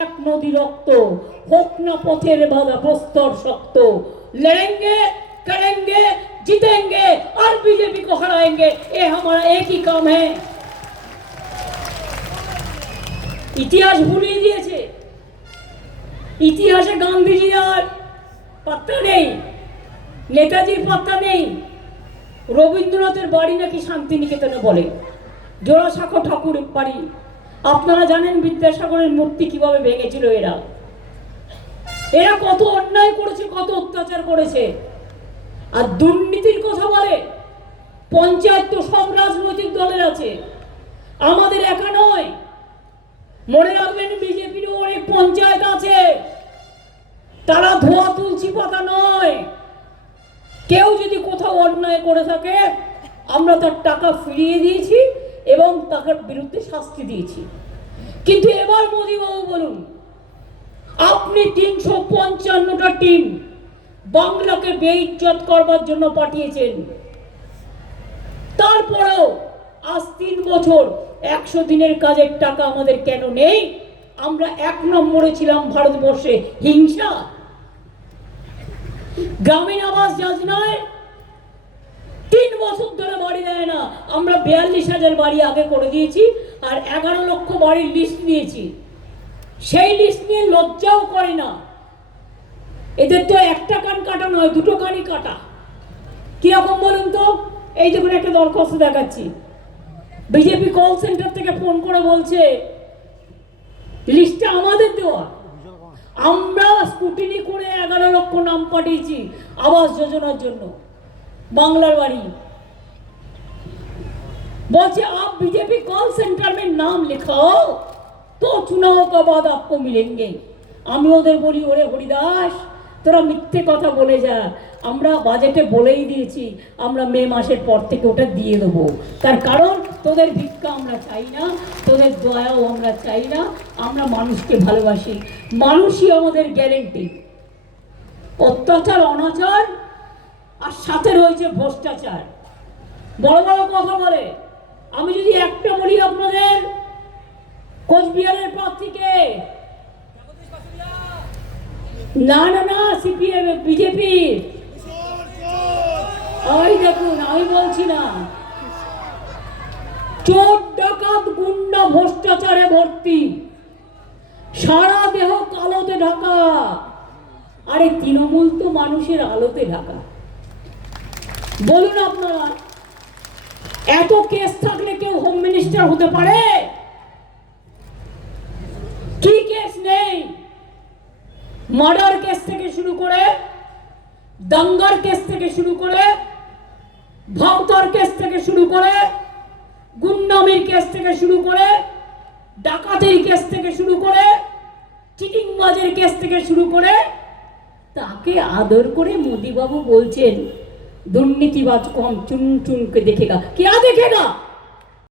এক নদী রক্ত, হোক না পথের বাধা, প্রস্তর শক্ত। লড়েঙ্গে করেंगे জিতেंगे और बीजेपी को हराएंगे ये हमारा एक ही काम ইতিহাস ভুলিয়ে দিয়েছে। ইতিহাসে গান্ধীজি আর পাত্তা নেই, নেতাজির পাত্তা নেই। রবীন্দ্রনাথের বাড়ি নাকি শান্তিনিকেতনে বলে, জোড়াসাঁকো ঠাকুর বাড়ি। আপনারা জানেন বিদ্যাসাগরের মূর্তি কীভাবে ভেঙেছিল এরা? এরা কত অন্যায় করেছে, কত অত্যাচার করেছে। আর দুর্নীতির কথা বলে, পঞ্চায়েত তো সব রাজনৈতিক দলের আছে। আমাদের একা নয়। মনে রাখবেন বিজেপিরও অনেক পঞ্চায়েত আছে। তারা ধোয়া তুলসী পাতা নয়। কেউ যদি কোথাও অন্যায় করে থাকে, আমরা তার টাকা ফিরিয়ে দিয়েছি। এবং তার বিরুদ্ধে শাস্তি দিয়েছি। কিন্তু এবার মোদীবাবু বলুন, আপনি তিনশো পঞ্চান্নটা টিম বাংলাকে বেইজ্জত করবার জন্য পাঠিয়েছেন। তারপরেও আজ তিন বছর একশো দিনের কাজের টাকা আমাদের কেন নেই? আমরা এক নম্বরে ছিলাম ভারতবর্ষে, হিংসা। গ্রামীণ আবাস যোজনায় তিন বছর ধরে বাড়ি দেয় আমরা বিয়াল্লিশ হাজার বাড়ি আগে করে দিয়েছি আর এগারো লক্ষ বাড়ির লিস্ট দিয়েছি সেই লিস্ট নিয়ে লজ্জাও করে না। এদের তো একটা কান কাটা নয়, দুটো কানই কাটা। কীরকম বলুন তো? এই যখন একটা দরখাস্ত দেখাচ্ছি। বিজেপি কল সেন্টার থেকে ফোন করে বলছে লিস্টটা আমাদের দেওয়া। আমরা স্কুটিনি করে এগারো লক্ষ নাম পাঠিয়েছি আবাস যোজনার জন্য। বাংলার বাড়ি। बोलते आप बीजेपी कॉल सेंटर में नाम लिखाओ तो चुनाव का बाद आपको मिलेंगे আমি ওদের বলি ওরে হরিদাস তোরা মিথ্যে কথা বলে যা আমরা বাজেটে বলেই দিয়েছি আমরা মে মাসের পর থেকে ওটা দিয়ে দেবো তার কারণ তোদের ভিক্ষা আমরা চাই না তোদের দয়াও আমরা চাই না আমরা মানুষকে ভালোবাসি মানুষই আমাদের গ্যারেন্টি অত্যাচার অনাচার আর সাথে রয়েছে ভ্রষ্টাচার বড় বড় কথা বলে আমি যদি একটা বলি আপনাদের, কোচবিহারের প্রার্থীকে। না না না, সিপিএম, বিজেপি। ওই দেখুন, আমি বলছি না। চোর, ডাকাত, গুন্ডা, ভ্রষ্টাচারে ভর্তি। সারা দেহ কালোতে ঢাকা। আরে তৃণমূল তো মানুষের আলোতে ঢাকা। বলুন আপনারা এত কেস থাকলে কেউ হোম মিনিস্টার হতে পারে? কি কেস নেই? মার্ডার কেস থেকে শুরু করে, দাঙ্গার কেস থেকে শুরু করে, ভাওতার কেস থেকে শুরু করে, গুন্ডামির কেস থেকে শুরু করে, ডাকাতির কেস থেকে শুরু করে, চিটিংবাজের কেস থেকে শুরু করে, তাকে আদর করে মোদিবাবু বলছেন दुर्नीतिवाद को हम चुन चुन के देखेगा क्या देखेगा